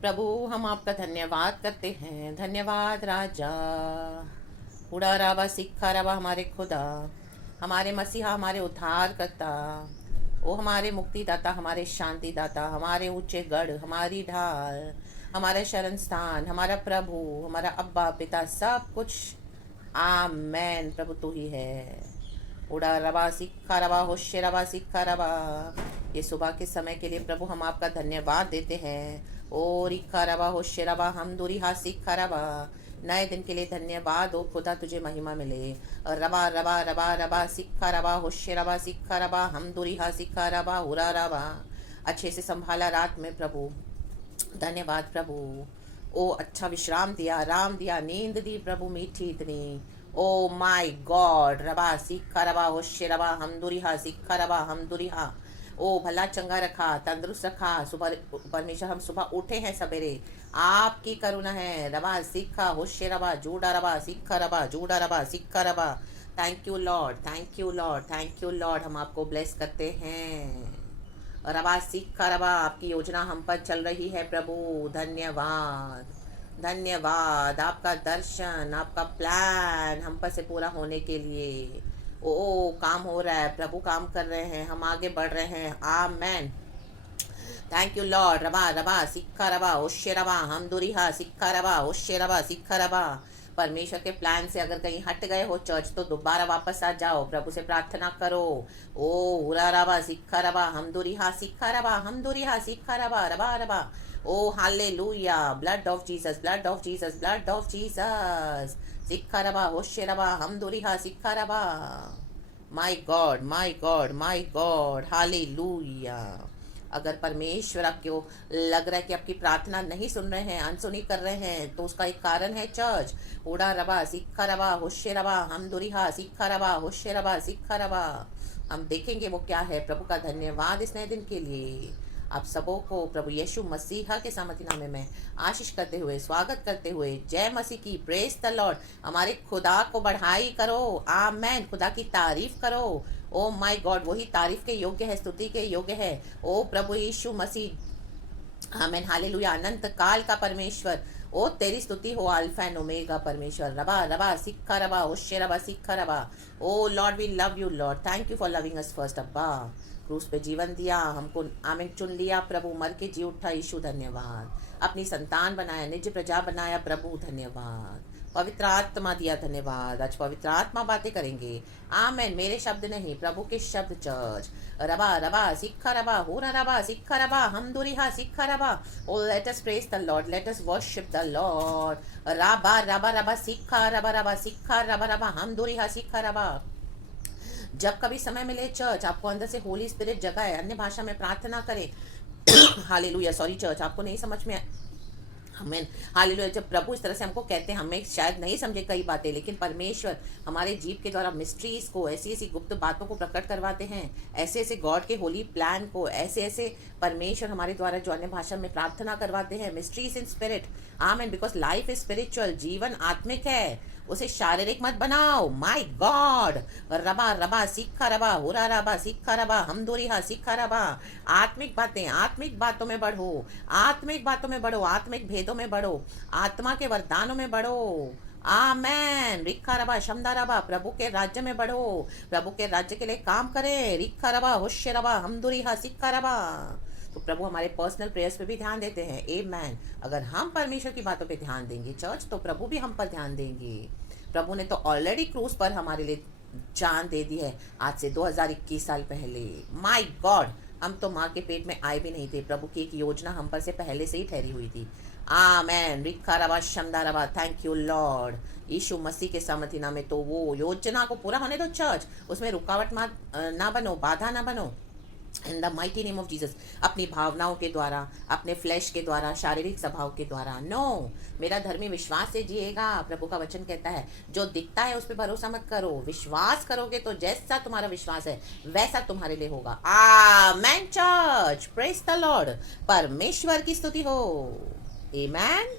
प्रभु हम आपका धन्यवाद करते हैं। धन्यवाद राजा। उड़ा रावा सिखा रवा हमारे खुदा, हमारे मसीहा, हमारे उद्धार करता, ओ हमारे मुक्तिदाता, हमारे शांतिदाता, हमारे ऊंचे गढ़, हमारी ढाल, हमारे शरण स्थान, हमारा प्रभु, हमारा अब्बा पिता, सब कुछ। आमेन। प्रभु तू ही है। उड़ा रवा सिक्खा रवा होशे रवा सिक्खा रवा। ये सुबह के समय के लिए प्रभु हम आपका धन्यवाद देते हैं। ओ रिक्खा रवा होशे रवा हम दूरी हा सिक्खा रवा। नए दिन के लिए धन्यवाद। ओ खुदा तुझे महिमा मिले। रवा रवा रवा रवा सिक्खा रवा होशे रवा सिक्खा रवा हम दूरी हा सिक्खा रवा उरा रवा। अच्छे से संभाला रात में प्रभु, धन्यवाद प्रभु। ओ अच्छा विश्राम दिया, आराम दिया, नींद दी प्रभु मीठी इतनी। Oh my God. रबा सीखा रबा होशे रबा हम दुरिहा सीखा रबा हम दुरिहा। ओ भला चंगा रखा, तंदुरुस्त रखा। सुबह परमेश्वर हम सुबह उठे हैं सवेरे, आपकी करुणा है। रबा सीखा होशे रबा जूडा रबा सीखा रबा जूडा रबा सीखा रबा। Thank you Lord, thank you Lord, thank you Lord. हम आपको ब्लेस करते हैं। रबा सीखा रबा आपकी योजना हम पर चल रही है प्रभु। धन्यवाद, धन्यवाद। आपका दर्शन, आपका प्लान हम पर से पूरा होने के लिए। ओ काम हो रहा है प्रभु, काम कर रहे हैं, हम आगे बढ़ रहे हैं। आमेन। Thank you Lord. रबा रबा सिक्खा रबा ओशे रबा हम दुरिहा सिक्खा रबा ओशे रबा सिक्खा रबा। परमेश्वर के प्लान से अगर कहीं हट गए हो चर्च, तो दोबारा वापस आ जाओ, प्रभु से प्रार्थना करो। ओ उरा रबा सिक्खा रबा हम दुरिहा सिक्खा रबा हम दुरिहा सिक्खा रबा रबा रबा। Oh hallelujah. Blood of Jesus, blood of Jesus, blood of Jesus. सिक्खा रबा होशे रबा हम दुरिहा सिक्खा रबा। My God, my God, my God. Hallelujah. अगर परमेश्वर आपको लग रहा है कि आपकी प्रार्थना नहीं सुन रहे हैं, अनसुनी कर रहे हैं, तो उसका एक कारण है चर्च। उड़ा रबा सिक्खा रबा होशे रबा हम दुरिहा सिक्खा रबा होशे रबा सिक्खा रबा। हम देखेंगे वो क्या है। प्रभु का धन्यवाद इस नए दिन के लिए। आप सबों को प्रभु यीशु मसीहा के सामर्थी नाम में मैं आशीष करते हुए, स्वागत करते हुए, जय मसीह की, प्रेज द लॉर्ड। हमारे खुदा को बढ़ाई करो। आमेन। खुदा की तारीफ करो। ओ माय गॉड, वही तारीफ के योग्य है, स्तुति के योग्य है। ओ प्रभु यीशु मसीह। आमेन। हालेलुया। अनंत काल का परमेश्वर, ओ तेरी स्तुति हो। अल्फा एंड ओमेगा परमेश्वर। रबा रबा सिक्खा रबा ओशे रबा सिक्खा रबा। O Lord we love you Lord, thank you for loving us first अब्बा। क्रूस पे जीवन दिया हमको, आमीन, चुन लिया प्रभु, मर के जी उठा यीशु धन्यवाद। अपनी संतान बनाया, निज प्रजा बनाया प्रभु धन्यवाद। पवित्र आत्मा दिया धन्यवाद। आज पवित्र आत्मा बातें करेंगे। आमेन। मेरे शब्द नहीं, प्रभु के शब्द चर्च। रबा रबा सिक्खा रबा हुरा रबा सिक्खा रबा हम दुरिहा सिक्खा रबा। O let us praise the Lord, let us worship the Lord. रबा रबा रबा सिक्खा रबा रबा सिक्खा रबा रबा हम दुरिहा सिक्खा रबा। जब कभी समय मिले चर्च, आपको अंदर से होली स्पिरिट जगाए, अन्य भाषा में प्रार्थना करें। हालेलुया। सॉरी चर्च, आपको नहीं समझ में हमें, हालेलुया। जब प्रभु इस तरह से हमको कहते हैं, हमें शायद नहीं समझे कई बातें, लेकिन परमेश्वर हमारे जीव के द्वारा मिस्ट्रीज को, ऐसी ऐसी गुप्त बातों को प्रकट करवाते हैं, ऐसे ऐसे गॉड के होली प्लान को, ऐसे ऐसे परमेश्वर हमारे द्वारा जो अन्य भाषा में प्रार्थना करवाते हैं, mysteries in spirit. Amen. Because life is spiritual, जीवन आत्मिक है, उसे शारीरिक मत बनाओ। My God. रबा रबा सिक्खा रबा हुरा रबा सिक्खा रबा हम दुरिहा सिक्खा रबा। आत्मिक बातें, आत्मिक बातों में बढ़ो, आत्मिक बातों में बढ़ो, आत्मिक भेदों में बढ़ो, आत्मा के वरदानों में बढ़ो। आमेन। रिक्खा रबा शमदा रबा। प्रभु के राज्य में बढ़ो, प्रभु के राज्य के लिए काम करें। रिक्खा रबा होशे रबा हम दुरिहा सिक्खा रबा। तो प्रभु हमारे पर्सनल प्रेयर्स पे भी ध्यान देते हैं। आमेन। अगर हम परमेश्वर की बातों पे ध्यान देंगे चर्च, तो प्रभु भी हम पर ध्यान देंगे। प्रभु ने तो ऑलरेडी क्रूज पर हमारे लिए जान दे दी है, आज से 2021 साल पहले। माय गॉड, हम तो माँ के पेट में आए भी नहीं थे, प्रभु की एक योजना हम पर से पहले से ही ठहरी हुई थी। आमेन। रिक्खा रबा शमदा रबा। Thank you Lord. यीशु मसीह के सामर्थी नाम में तो वो योजना को पूरा होने दो चर्च, उसमें रुकावट ना बनो, बाधा ना बनो। इन the mighty name of Jesus. अपनी भावनाओं के द्वारा, अपने फ्लैश के द्वारा, शारीरिक स्वभाव के द्वारा नो। मेरा धर्मी विश्वास से जिएगा, प्रभु का वचन कहता है। जो दिखता है उस पर भरोसा मत करो, विश्वास करोगे तो जैसा तुम्हारा विश्वास है वैसा तुम्हारे लिए होगा। आमेन चर्च, प्रेज द लॉर्ड। परमेश्वर की स्तुति हो। आमेन।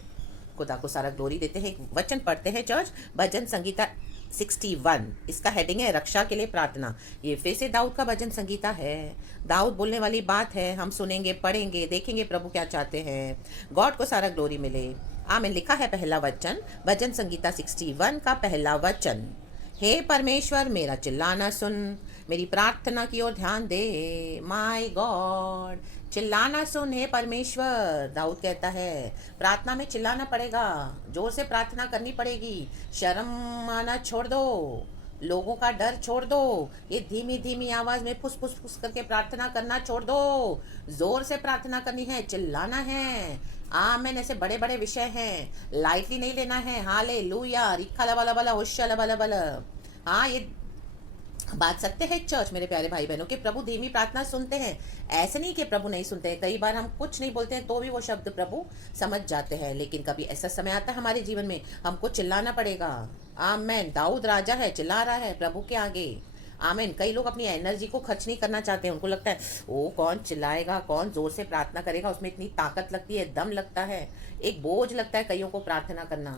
खुदा को सारा ग्लोरी देते हैं। वचन पढ़ते हैं चर्च, भजन संगीता 61 इसका हेडिंग है रक्षा के लिए प्रार्थना। ये फिर से दाऊद का भजन संगीता है। दाऊद बोलने वाली बात है, हम सुनेंगे, पढ़ेंगे, देखेंगे प्रभु क्या चाहते हैं। गॉड को सारा ग्लोरी मिले। आमीन। लिखा है पहला वचन, भजन संगीता 61 का पहला वचन। हे परमेश्वर मेरा चिल्लाना सुन, मेरी प्रार्थना की ओर ध्यान दे। माय गॉड, चिल्लाना सुन हे परमेश्वर। दाऊद कहता है प्रार्थना में चिल्लाना पड़ेगा, जोर से प्रार्थना करनी पड़ेगी। शर्म आना छोड़ दो, लोगों का डर छोड़ दो, ये धीमी धीमी आवाज में फुस फुस फुस करके प्रार्थना करना छोड़ दो। जोर से प्रार्थना करनी है, चिल्लाना है। आमीन। ऐसे बड़े बड़े विषय हैं, लाइटली नहीं लेना है। हालेलुया, रिखा लबा लबा ला होशा लबा लबा ला। हाँ, ये बात सत्य है चर्च मेरे प्यारे भाई बहनों, कि प्रभु धीमी प्रार्थना सुनते हैं। ऐसे नहीं कि प्रभु नहीं सुनते हैं, कई बार हम कुछ नहीं बोलते हैं तो भी वो शब्द प्रभु समझ जाते हैं। लेकिन कभी ऐसा समय आता है हमारे जीवन में हमको चिल्लाना पड़ेगा। आमीन। दाऊद राजा है, चिल्ला रहा है प्रभु के आगे। आमीन। कई लोग अपनी एनर्जी को खर्च नहीं करना चाहते हैं, उनको लगता है ओ कौन चिल्लाएगा, कौन जोर से प्रार्थना करेगा, उसमें इतनी ताकत लगती है, दम लगता है, एक बोझ लगता है कईयों को प्रार्थना करना,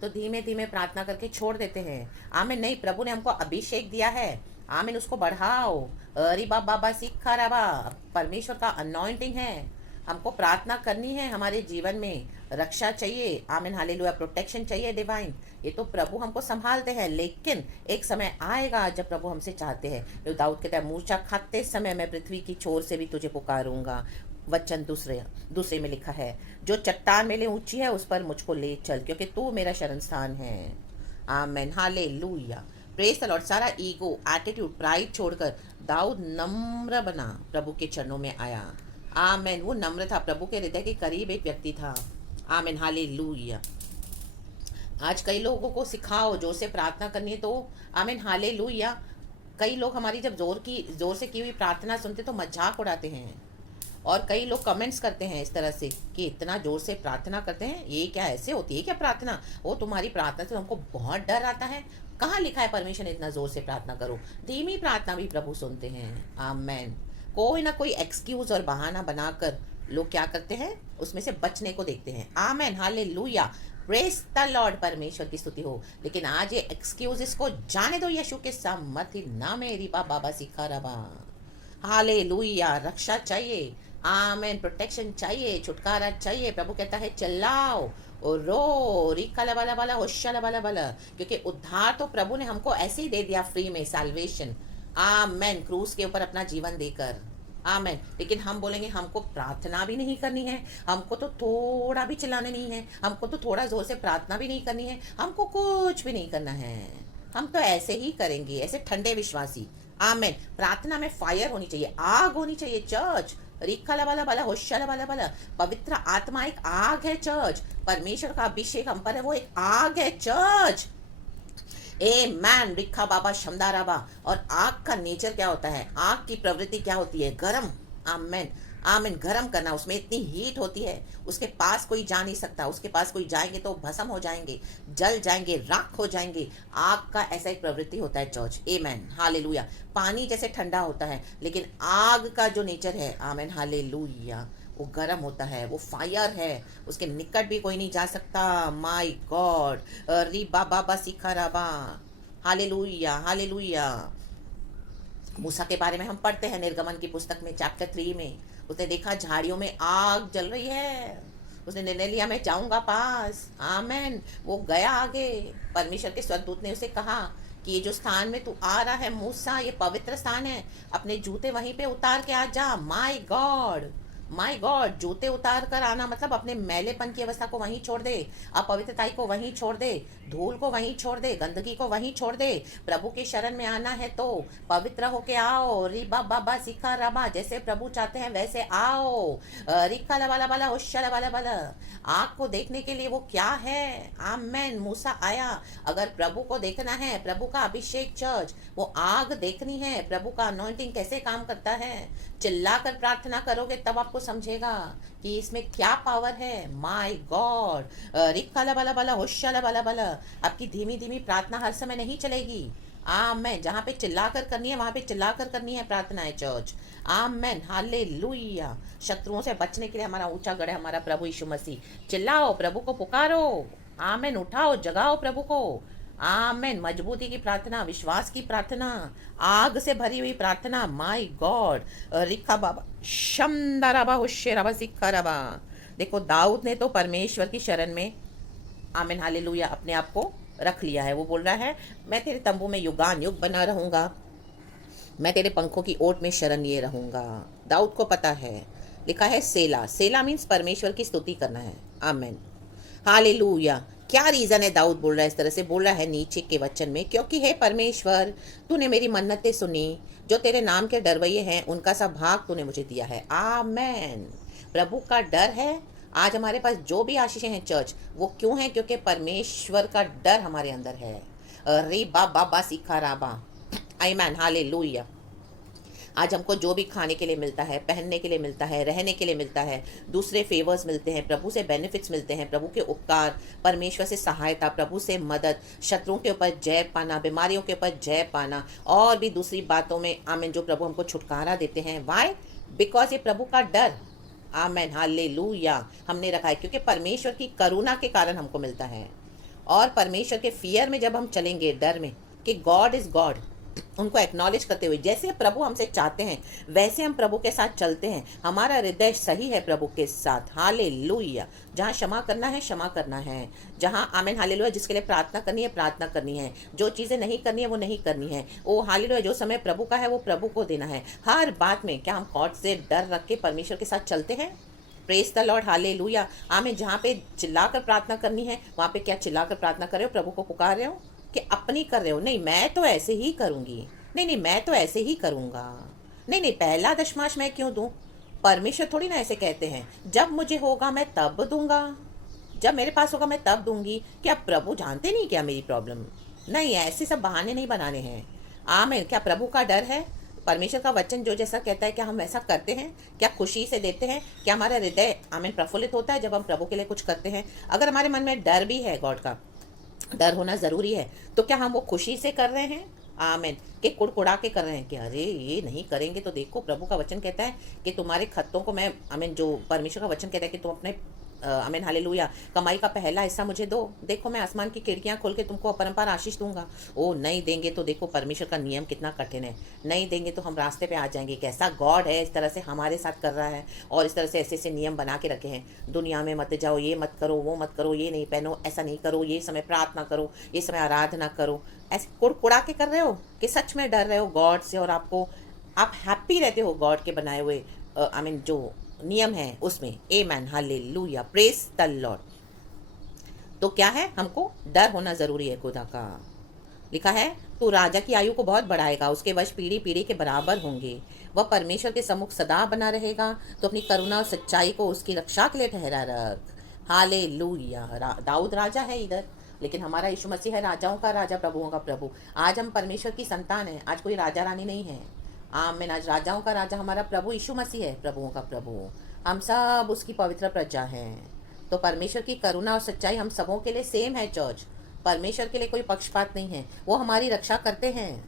तो धीमे धीमे प्रार्थना करके छोड़ देते हैं। आमीन। नहीं, प्रभु ने हमको अभिषेक दिया है। आमीन। उसको बढ़ाओ। अरे बाबा सीखा रबा, परमेश्वर का अनॉइंटिंग है। हमको प्रार्थना करनी है, हमारे जीवन में रक्षा चाहिए। आमीन। हालेलुया। प्रोटेक्शन चाहिए डिवाइन। ये तो प्रभु हमको संभालते हैं, लेकिन एक समय आएगा जब प्रभु हमसे चाहते हैं। जो दाऊद कहता है, मूर्छा खाते समय मैं पृथ्वी की छोर से भी तुझे पुकारूंगा। वचन दूसरे में लिखा है, जो चट्टान मेले ऊंची है उस पर मुझको ले चल, क्योंकि तू मेरा शरण स्थान है। आमीन। हालेलुया। Praise the Lord. सारा ईगो, एटीट्यूड, प्राइड छोड़कर दाऊद नम्र बना, प्रभु के चरणों में आया। आमीन। वो नम्र था, प्रभु के हृदय के करीब एक व्यक्ति था। आमीन। हालेलुया। आज कई लोगों को सिखाओ जोर से प्रार्थना करनी है तो आमीन। हालेलुया। कई लोग हमारी जब जोर से की हुई प्रार्थना सुनते तो मजाक उड़ाते हैं, और कई लोग कमेंट्स करते हैं इस तरह से कि इतना जोर से प्रार्थना करते हैं, ये क्या ऐसे होती है क्या प्रार्थना? वो तुम्हारी प्रार्थना से हमको बहुत डर आता है। कहाँ लिखा है परमेश्वर ने इतना जोर से प्रार्थना करो? धीमी प्रार्थना भी प्रभु सुनते हैं। आमेन। कोई ना कोई एक्सक्यूज और बहाना बनाकर लोग क्या करते हैं, उसमें से बचने को देखते हैं। आमेन। हालेलुया। Praise the Lord. परमेश्वर की स्तुति हो। लेकिन आज ये एक्सक्यूजेस को जाने दो यीशु के सामर्थ्य नाम में। रिबा बाबा सिखा रबा। हालेलुया। रक्षा चाहिए। आमेन। प्रोटेक्शन चाहिए, छुटकारा चाहिए। प्रभु कहता है चिल्लाओ और रो, रिका लबा लबा होशा लबा लबा, क्योंकि उद्धार तो प्रभु ने हमको ऐसे ही दे दिया फ्री में, साल्वेशन। आमेन। क्रूस के ऊपर अपना जीवन देकर। आमेन। लेकिन हम बोलेंगे हमको प्रार्थना भी नहीं करनी है, हमको तो थोड़ा भी चिल्लाने नहीं है, हमको तो थोड़ा जोर से प्रार्थना भी नहीं करनी है, हमको कुछ भी नहीं करना है, हम तो ऐसे ही करेंगे, ऐसे ठंडे विश्वासी। आमेन। प्रार्थना में फायर होनी चाहिए, आग होनी चाहिए चर्च। रिखा वाला बाला होशा वाला बाला। पवित्र आत्मा एक आग है चर्च। परमेश्वर का अभिषेक हम पर है, वो एक आग है चर्च। A man. रिखा बाबा शमदाराबा। और आग का नेचर क्या होता है, आग की प्रवृत्ति क्या होती है? गरम। आमेन। आमीन। गरम करना, उसमें इतनी हीट होती है, उसके पास कोई जा नहीं सकता, उसके पास कोई जाएंगे तो भस्म हो जाएंगे, जल जाएंगे, राख हो जाएंगे। आग का ऐसा एक प्रवृत्ति होता है चर्च। आमेन। हालेलुया। पानी जैसे ठंडा होता है, लेकिन आग का जो नेचर है, आमीन, हालेलुया, वो गर्म होता है, वो फायर है, उसके निकट भी कोई नहीं जा सकता। My God. री बाबा बा सिखा राबा। हालेलुया। हालेलुया। मूसा के बारे में हम पढ़ते हैं निर्गमन की पुस्तक में, चैप्टर 3 में। उसने देखा झाड़ियों में आग जल रही है, उसने निर्णय लिया मैं जाऊंगा पास। आमेन। वो गया आगे। परमेश्वर के स्वर्गदूत ने उसे कहा कि ये जो स्थान में तू आ रहा है मूसा, ये पवित्र स्थान है, अपने जूते वहीं पे उतार के आ जा। My God, my God. जूते उतार कर आना मतलब अपने मैलेपन की अवस्था को वहीं छोड़ दे, अपवित्रताई को वहीं छोड़ दे, धूल को वहीं छोड़ दे, गंदगी को वहीं छोड़ दे। प्रभु के शरण में आना है तो पवित्र होके आओ। रिबा बाबा सिखा रबा। जैसे प्रभु चाहते हैं वैसे आओ। रिका लबा लबा ला होशा लबा लबा। आग को देखने के लिए वो क्या है? आमेन। मूसा आया। अगर प्रभु को देखना है, प्रभु का अभिषेक चर्च, वो आग देखनी है, प्रभु का अनॉइंटिंग कैसे काम करता है, चिल्ला कर प्रार्थना करोगे तब आपको समझेगा कि इसमें क्या पावर है। My God. रिक्का लबा लबा होशा लबा लबा। आपकी धीमी धीमी प्रार्थना हर समय नहीं चलेगी। आमेन। जहाँ पे चिल्लाकर करनी है वहाँ पे चिल्लाकर करनी है प्रार्थना है चर्च। आमेन। हालेलुया। शत्रुओं से बचने के लिए हमारा ऊंचा गढ़ है हमारा प्रभु यीशु मसीह। चिल्लाओ, प्रभु को पुकारो। आमेन। उठाओ, जगाओ प्रभु को। आमेन। मजबूती की प्रार्थना, विश्वास की प्रार्थना, आग से भरी हुई प्रार्थना। My God. रिखा बाबा शमदाराबा हुशेराबा सिक्खाराबा। देखो दाऊद ने तो परमेश्वर की शरण में, आमेन हालेलुया, अपने आप को रख लिया है। वो बोल रहा है मैं तेरे तंबू में युगान युग बना रहूंगा, मैं तेरे पंखों की ओट में शरण लिए रहूंगा। दाऊद को पता है। लिखा है सेला। सेला मीन्स परमेश्वर की स्तुति करना है। Amen hallelujah. क्या रीज़न है दाऊद बोल रहा है इस तरह से? बोल रहा है नीचे के वचन में, क्योंकि हे परमेश्वर तूने मेरी मन्नतें सुनी, जो तेरे नाम के डरवैये हैं उनका सा भाग तूने मुझे दिया है। आमेन। प्रभु का डर है। आज हमारे पास जो भी आशीषें हैं चर्च, वो क्यों हैं? क्योंकि परमेश्वर का डर हमारे अंदर है। रे बा बाबा सीखा राबा। आईमैन हालेलुया। आज हमको जो भी खाने के लिए मिलता है, पहनने के लिए मिलता है, रहने के लिए मिलता है, दूसरे फेवर्स मिलते हैं, प्रभु से बेनिफिट्स मिलते हैं, प्रभु के उपकार, परमेश्वर से सहायता, प्रभु से मदद, शत्रुओं के ऊपर जय पाना, बीमारियों के ऊपर जय पाना, और भी दूसरी बातों में आमीन, जो प्रभु हमको छुटकारा देते हैं। वाई? बिकॉज ये प्रभु का डर, आमीन हालेलुया, हमने रखा है। क्योंकि परमेश्वर की करुणा के कारण हमको मिलता है। और परमेश्वर के फियर में जब हम चलेंगे, डर में कि गॉड इज़ गॉड, उनको एक्नॉलेज करते हुए, जैसे प्रभु हमसे चाहते हैं वैसे हम प्रभु के साथ चलते हैं। हमारा हृदय सही है प्रभु के साथ। हालेलुया। जहाँ क्षमा करना है क्षमा करना है, जहाँ आमीन हालेलुया जिसके लिए प्रार्थना करनी है प्रार्थना करनी है, जो चीज़ें नहीं करनी है वो नहीं करनी है। वो हालेलुया जो समय प्रभु का है वो प्रभु को देना है। हर बात में क्या हम गॉड से डर रख के परमेश्वर के साथ चलते हैं? Praise the Lord hallelujah. आमीन। जहाँ पे चिल्लाकर प्रार्थना करनी है वहाँ पे क्या चिल्लाकर प्रार्थना कर रहे हो? प्रभु को पुकार रहे हो कि अपनी कर रहे हो? नहीं, मैं तो ऐसे ही करूँगी, नहीं नहीं मैं तो ऐसे ही करूँगा, नहीं नहीं पहला दशमांश मैं क्यों दूँ? परमेश्वर थोड़ी ना ऐसे कहते हैं, जब मुझे होगा मैं तब दूंगा, जब मेरे पास होगा मैं तब दूंगी। क्या प्रभु जानते नहीं क्या मेरी प्रॉब्लम? नहीं, ऐसे सब बहाने नहीं बनाने हैं। आमीन। क्या प्रभु का डर है? परमेश्वर का वचन जो जैसा कहता है क्या हम वैसा करते हैं? क्या खुशी से देते हैं? क्या हमारा हृदय आमीन प्रफुल्लित होता है जब हम प्रभु के लिए कुछ करते हैं? अगर हमारे मन में डर भी है, गॉड का डर होना ज़रूरी है, तो क्या हम वो खुशी से कर रहे हैं? आमीन। कि कुड़कुड़ा के कर रहे हैं कि अरे ये नहीं करेंगे तो देखो, प्रभु का वचन कहता है कि तुम्हारे खत्तों को मैं, आमीन, जो परमेश्वर का वचन कहता है कि तुम अपने आमीन हालेलुया कमाई का पहला हिस्सा मुझे दो, देखो मैं आसमान की खिड़कियां खोल के तुमको अपरंपार आशीष दूंगा। ओ नहीं देंगे तो देखो परमेश्वर का नियम कितना कठिन है, नहीं देंगे तो हम रास्ते पे आ जाएंगे। कैसा गॉड है, इस तरह से हमारे साथ कर रहा है और इस तरह से ऐसे ऐसे नियम बना के रखे हैं। दुनिया में मत जाओ, ये मत करो, वो मत करो, ये नहीं पहनो, ऐसा नहीं करो, ये समय प्रार्थना करो, ये समय आराधना करो। ऐसे कुड़कुड़ा के कर रहे हो कि सच में डर रहे हो गॉड से, और आपको आप हैप्पी रहते हो गॉड के बनाए हुए आमीन जो नियम है उसमें। Amen hallelujah. Praise the Lord. तो क्या है? हमको डर होना जरूरी है खुदा का। लिखा है तू राजा की आयु को बहुत बढ़ाएगा, उसके वश पीढ़ी पीढ़ी के बराबर होंगे, वह परमेश्वर के सम्मुख सदा बना रहेगा, तो अपनी करुणा और सच्चाई को उसकी रक्षा के लिए ठहरा रख। हालेलुया। दाऊद राजा है इधर, लेकिन हमारा यीशु मसीह है राजाओं का राजा, प्रभुओं का प्रभु। आज हम परमेश्वर की संतान हैं, आज कोई राजा रानी नहीं है। आमीन। आज राजाओं का राजा हमारा प्रभु यीशु मसीह है, प्रभुओं का प्रभु। हम सब उसकी पवित्र प्रजा हैं। तो परमेश्वर की करुणा और सच्चाई हम सबों के लिए सेम है चर्च। परमेश्वर के लिए कोई पक्षपात नहीं है, वो हमारी रक्षा करते हैं।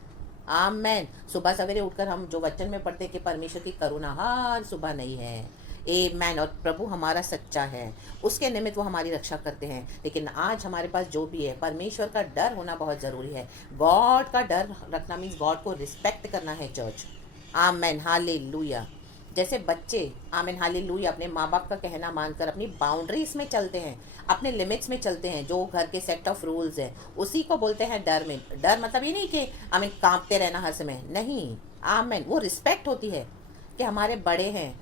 आमीन। सुबह सवेरे उठकर हम जो वचन में पढ़ते कि परमेश्वर की करुणा हर सुबह नहीं है। आमीन। और प्रभु हमारा सच्चा है, उसके निमित्त वो हमारी रक्षा करते हैं। लेकिन आज हमारे पास जो भी है, परमेश्वर का डर होना बहुत ज़रूरी है। गॉड का डर रखना मीन्स गॉड को रिस्पेक्ट करना है चर्च। आमीन हालेलुया। जैसे बच्चे आमीन हालेलुया अपने माँ बाप का कहना मानकर अपनी बाउंड्रीज में चलते हैं, अपने लिमिट्स में चलते हैं, जो घर के सेट ऑफ रूल्स हैं, उसी को बोलते हैं डर। में डर मतलब ये नहीं कि आमीन कांपते रहना हर समय, नहीं। आमीन। वो रिस्पेक्ट होती है कि हमारे बड़े हैं,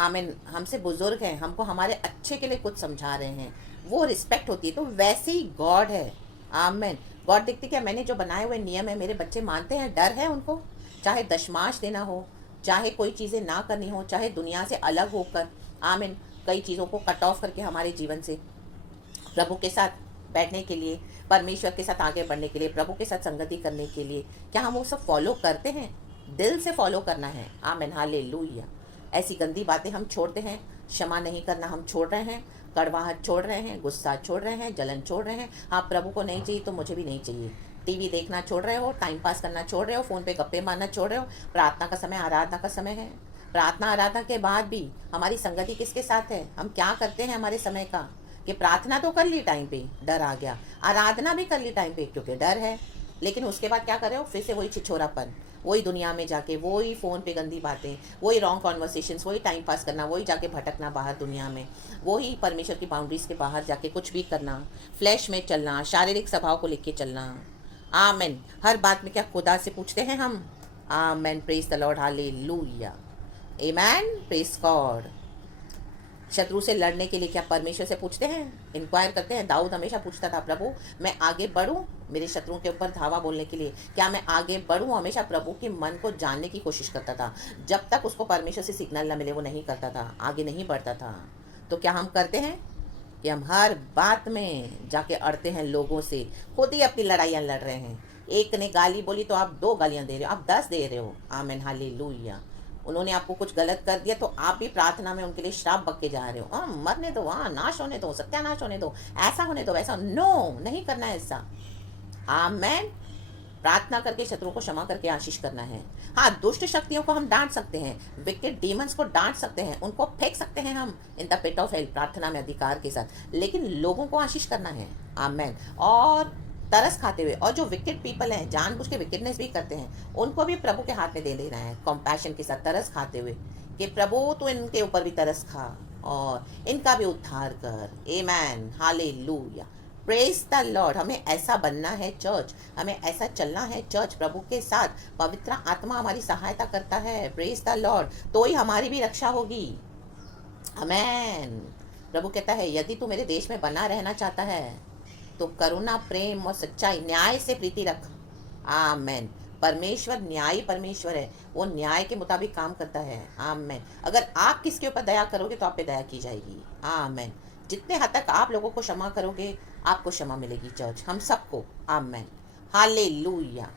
आमीन, हमसे बुजुर्ग हैं, हमको हमारे अच्छे के लिए कुछ समझा रहे हैं, वो रिस्पेक्ट होती है। तो वैसे ही गॉड है। आमीन। गॉड देखते क्या मैंने जो बनाए हुए नियम है मेरे बच्चे मानते हैं, डर है उनको। चाहे दशमांश देना हो, चाहे कोई चीज़ें ना करनी हो, चाहे दुनिया से अलग होकर, आमीन, कई चीज़ों को कट ऑफ करके हमारे जीवन से प्रभु के साथ बैठने के लिए, परमेश्वर के साथ आगे बढ़ने के लिए, प्रभु के साथ संगति करने के लिए, क्या हम वो सब फॉलो करते हैं? दिल से फॉलो करना है। आमीन हालेलुया। ऐसी गंदी बातें हम छोड़ते हैं, क्षमा नहीं करना हम छोड़ रहे हैं, कड़वाहट छोड़ रहे हैं, गुस्सा छोड़ रहे हैं, जलन छोड़ रहे हैं। हाँ, प्रभु को नहीं चाहिए तो मुझे भी नहीं चाहिए। टीवी देखना छोड़ रहे हो, टाइम पास करना छोड़ रहे हो, फ़ोन पे गप्पे मारना छोड़ रहे हो। प्रार्थना का समय आराधना का समय है। प्रार्थना आराधना के बाद भी हमारी संगति किसके साथ है? हम क्या करते हैं हमारे समय का? कि प्रार्थना तो कर ली टाइम पे, डर आ गया, आराधना भी कर ली टाइम पे क्योंकि डर है, लेकिन उसके बाद क्या कर रहे हो, फिर से वही छिछोरापन, वही दुनिया में जाके, वही फ़ोन पे गंदी बातें, वही रॉन्ग कॉन्वर्सेशंस, वही टाइम पास करना, वही जाके भटकना बाहर दुनिया में, वही परमेश्वर की बाउंड्रीज़ के बाहर जाके कुछ भी करना, फ्लैश में चलना, शारीरिक स्वभाव को लेके चलना। आमेन। हर बात में क्या खुदा से पूछते हैं हम? Amen, praise the Lord, hallelujah, amen, praise God. शत्रु से लड़ने के लिए क्या परमेश्वर से पूछते हैं, इंक्वायर करते हैं? दाऊद हमेशा पूछता था, प्रभु मैं आगे बढ़ूं मेरे शत्रुओं के ऊपर धावा बोलने के लिए, क्या मैं आगे बढ़ूं? हमेशा प्रभु के मन को जानने की कोशिश करता था। जब तक उसको परमेश्वर से सिग्नल न मिले वो नहीं करता था, आगे नहीं बढ़ता था। तो क्या हम करते हैं कि हम हर बात में जाके अड़ते हैं लोगों से, खुद ही अपनी लड़ाइयाँ लड़ रहे हैं। एक ने गाली बोली तो आप 2 गालियाँ दे रहे हो, आप 10 दे रहे हो। आमीन, हालेलुया। उन्होंने आपको कुछ गलत कर दिया तो आप भी प्रार्थना में उनके लिए श्राप बक के जा रहे हो। मरने दो, नाश होने दो, सत्यानाश होने दो, ऐसा होने दो, वैसा। नो, नहीं करना है ऐसा। आमेन। प्रार्थना करके शत्रुओं को क्षमा करके आशीष करना है। हाँ, दुष्ट शक्तियों को हम डांट सकते हैं, विकेट डीमंस को डांट सकते हैं, उनको फेंक सकते हैं हम in the pit of hell, प्रार्थना में अधिकार के साथ, लेकिन लोगों को आशीष करना है। आमेन। और तरस खाते हुए, और जो विकेट पीपल हैं जानबूझ के विकेटनेस भी करते हैं, उनको भी प्रभु के हाथ में दे देना है, कॉम्पैशन के साथ, तरस खाते हुए कि प्रभु तो इनके ऊपर भी तरस खा और इनका भी उद्धार कर। आमेन, हालेलुया, प्रेज द लॉर्ड। हमें ऐसा बनना है चर्च, हमें ऐसा चलना है चर्च, प्रभु के साथ। पवित्र आत्मा हमारी सहायता करता है, प्रेज द लॉर्ड, तो ही हमारी भी रक्षा होगी। आमेन। प्रभु कहता है यदि तू मेरे देश में बना रहना चाहता है तो करुणा, प्रेम और सच्चाई, न्याय से प्रीति रख। आमेन। परमेश्वर न्यायी परमेश्वर है, वो न्याय के मुताबिक काम करता है। आमेन। अगर आप किसके ऊपर दया करोगे तो आप पे दया की जाएगी। आमेन। जितने हद तक आप लोगों को क्षमा करोगे आपको क्षमा मिलेगी चर्च, हम सबको। आमेन, हालेलुया।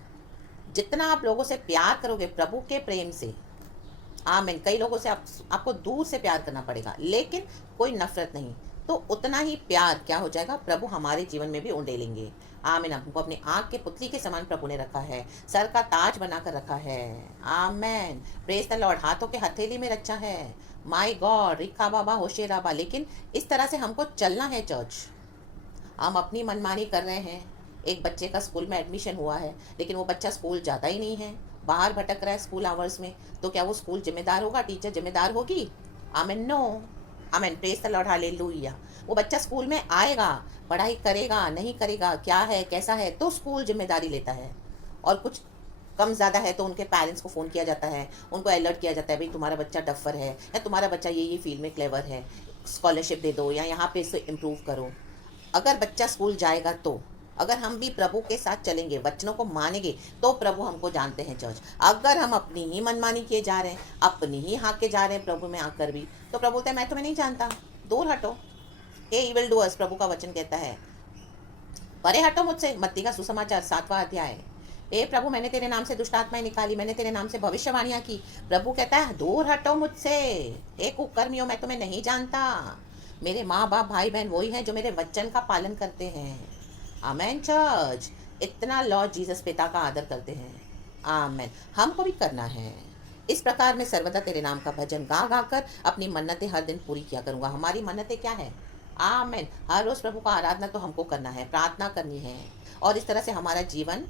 जितना आप लोगों से प्यार करोगे प्रभु के प्रेम से, आमेन। कई लोगों से आपको दूर से प्यार करना पड़ेगा, लेकिन कोई नफरत नहीं, तो उतना ही प्यार क्या हो जाएगा, प्रभु हमारे जीवन में भी उंडेलेंगे। आमीन। हमको अपने आँख के पुतली के समान प्रभु ने रखा है, सर का ताज बनाकर रखा है। आमेन, प्रेज द लॉर्ड। हाथों के हथेली में रखा है, माय गॉड, रिखा बाबा होशे राबा। लेकिन इस तरह से हमको चलना है चर्च। हम अपनी मनमानी कर रहे हैं। एक बच्चे का स्कूल में एडमिशन हुआ है, लेकिन वो बच्चा स्कूल जाता ही नहीं है, बाहर भटक रहा है स्कूल आवर्स में, तो क्या वो स्कूल जिम्मेदार होगा, टीचर जिम्मेदार होगी? आमीन, नो। आमीन, प्रेज द लॉर्ड, हालेलुया। वो बच्चा स्कूल में आएगा, पढ़ाई करेगा, नहीं करेगा, क्या है कैसा है, तो स्कूल जिम्मेदारी लेता है। और कुछ कम ज़्यादा है तो उनके पेरेंट्स को फ़ोन किया जाता है, उनको अलर्ट किया जाता है, भाई तुम्हारा बच्चा डफर है, या तुम्हारा बच्चा ये फील्ड में क्लेवर है, स्कॉलरशिप दे दो, या यहाँ पे इसे इम्प्रूव करो। अगर बच्चा स्कूल जाएगा तो, अगर हम भी प्रभु के साथ चलेंगे, वचनों को मानेंगे, तो प्रभु हमको जानते हैं चर्च। अगर हम अपनी ही मनमानी किए जा रहे हैं, अपनी ही हाँके जा रहे हैं प्रभु में आकर भी, तो प्रभु बोलते हैं मैं तुम्हें नहीं जानता, दूर हटो। हे इविल डूअर्स, प्रभु का वचन कहता है, परे हटो मुझसे। मत्ती का सुसमाचार 7वां अध्याय। हे प्रभु, मैंने तेरे नाम से दुष्ट आत्माएं निकाली, मैंने तेरे नाम से भविष्यवाणियां की। प्रभु कहता है दूर हटो मुझसे, हे कुकर्मियों, मैं तुम्हें नहीं जानता। मेरे माँ बाप भाई बहन वही हैं जो मेरे वचन का पालन करते हैं। आमेन चर्च। इतना लॉर्ड जीसस पिता का आदर करते हैं। आमेन, हमको भी करना है। इस प्रकार मैं सर्वदा तेरे नाम का भजन गा गा कर अपनी मन्नतें हर दिन पूरी किया करूँगा। हमारी मन्नतें क्या है? आमेन। हर रोज़ प्रभु का आराधना तो हमको करना है, प्रार्थना करनी है, और इस तरह से हमारा जीवन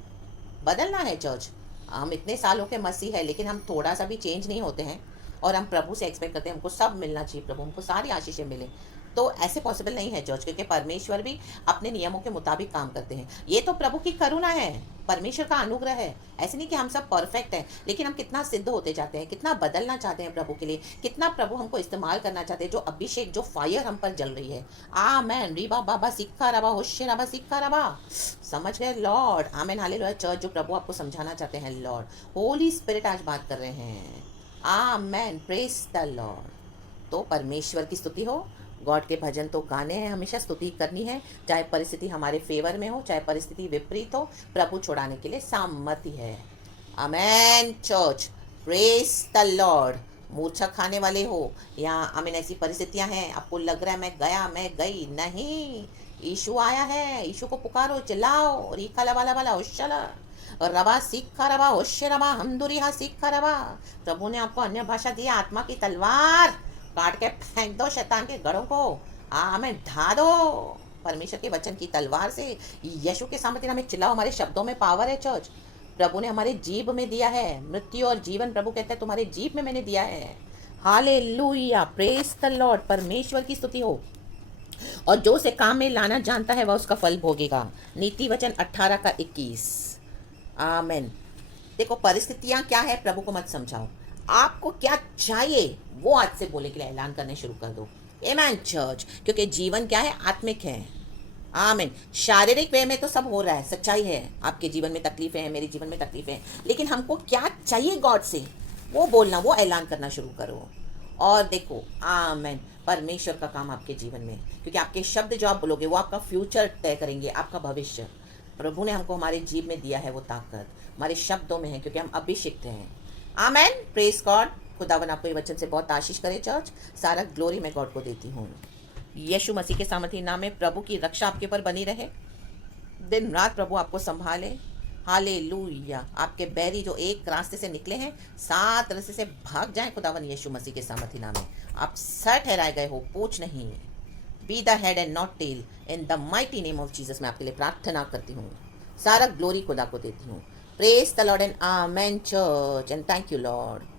बदलना है चर्च। हम इतने सालों के मसीह है, लेकिन हम थोड़ा सा भी चेंज नहीं होते हैं, और हम प्रभु से एक्सपेक्ट करते हैं हमको सब मिलना चाहिए, प्रभु हमको सारी आशीषें मिले। तो ऐसे पॉसिबल नहीं है चर्च, क्योंकि परमेश्वर भी अपने नियमों के मुताबिक काम करते हैं। ये तो प्रभु की करुणा है, परमेश्वर का अनुग्रह है। ऐसे नहीं कि हम सब परफेक्ट हैं, लेकिन हम कितना सिद्ध होते जाते हैं, कितना बदलना चाहते हैं प्रभु के लिए, कितना प्रभु हमको इस्तेमाल करना चाहते हैं। जो अभिषेक, जो फायर हम पर जल रही है। आमेन। रीबा बाबा सिक्का रबा होशे रबा सिक्का रबा, समझ गए लॉर्ड? आमेन, हालेलुया। चर्च जो प्रभु आपको समझाना चाहते हैं, लॉर्ड होली स्पिरिट आज बात कर रहे हैं। आमेन, प्रेज द लॉर्ड। तो परमेश्वर की स्तुति हो, गॉड के भजन तो गाने हैं, हमेशा स्तुति करनी है, चाहे परिस्थिति हमारे फेवर में हो, चाहे परिस्थिति विपरीत हो, प्रभु छुड़ाने के लिए सामर्थ्य है। आमेन चर्च, प्रेज द लॉर्ड। मूर्छा खाने वाले हो, या आमीन, ऐसी परिस्थितियां हैं, आपको लग रहा है मैं गया, मैं गई, नहीं, यीशु आया है। यीशु को पुकारो, चिल्लाओ, रीखा लबा लबा होशला रवा सीखा रवा होशे रवा हमदुरिहा सीखा रवा। प्रभु ने आपको अन्य भाषा दी, आत्मा की तलवार काट के फेंक दो शैतान के गढ़ों को। आमेन। ढा दो परमेश्वर के वचन की तलवार से। यीशु के सामर्थ्य नाम में चिल्लाओ। हमारे शब्दों में पावर है चर्च। प्रभु ने हमारे जीभ में दिया है मृत्यु और जीवन। प्रभु कहता है तुम्हारे जीभ में मैंने दिया है। Hallelujah, praise the Lord. परमेश्वर की स्तुति हो। और जो उसे काम में लाना जानता है वह उसका फल भोगेगा। नीति वचन 18 का 21। आमेन। देखो परिस्थितियां क्या है, प्रभु को मत समझाओ। आपको क्या चाहिए वो आज से बोले के लिए ऐलान करने शुरू कर दो। आमेन चर्च। क्योंकि जीवन क्या है, आत्मिक है। आमीन। शारीरिक वे में तो सब हो रहा है, सच्चाई है। आपके जीवन में तकलीफें हैं, मेरे जीवन में तकलीफें हैं, लेकिन हमको क्या चाहिए गॉड से वो बोलना, वो ऐलान करना शुरू करो। और देखो आमीन, परमेश्वर का काम आपके जीवन में, क्योंकि आपके शब्द जो आप बोलोगे वो आपका फ्यूचर तय करेंगे, आपका भविष्य। प्रभु ने हमको हमारे जीव में दिया है वो ताकत, हमारे शब्दों में है, क्योंकि हम अभिषिक्त हैं। आमीन, प्रेज गॉड। खुदावन आपको ये वचन से बहुत आशीष करे चर्च। सारा ग्लोरी मैं गॉड को देती हूँ। यीशु मसीह के सामर्थी नाम में प्रभु की रक्षा आपके ऊपर बनी रहे। दिन रात प्रभु आपको संभाले। हालेलुया। आपके बैरी जो एक रास्ते से निकले हैं 7 रास्ते से भाग जाएं खुदावन यीशु मसीह के सामर्थी नाम में। आप सर ठहराए गए हो, पूछ नहीं। Be the head and not tail. In the mighty name of Jesus मैं आपके लिए प्रार्थना करती हूँ। सारा ग्लोरी खुदा को देती हूँ। Praise the Lord and amen church and thank you Lord.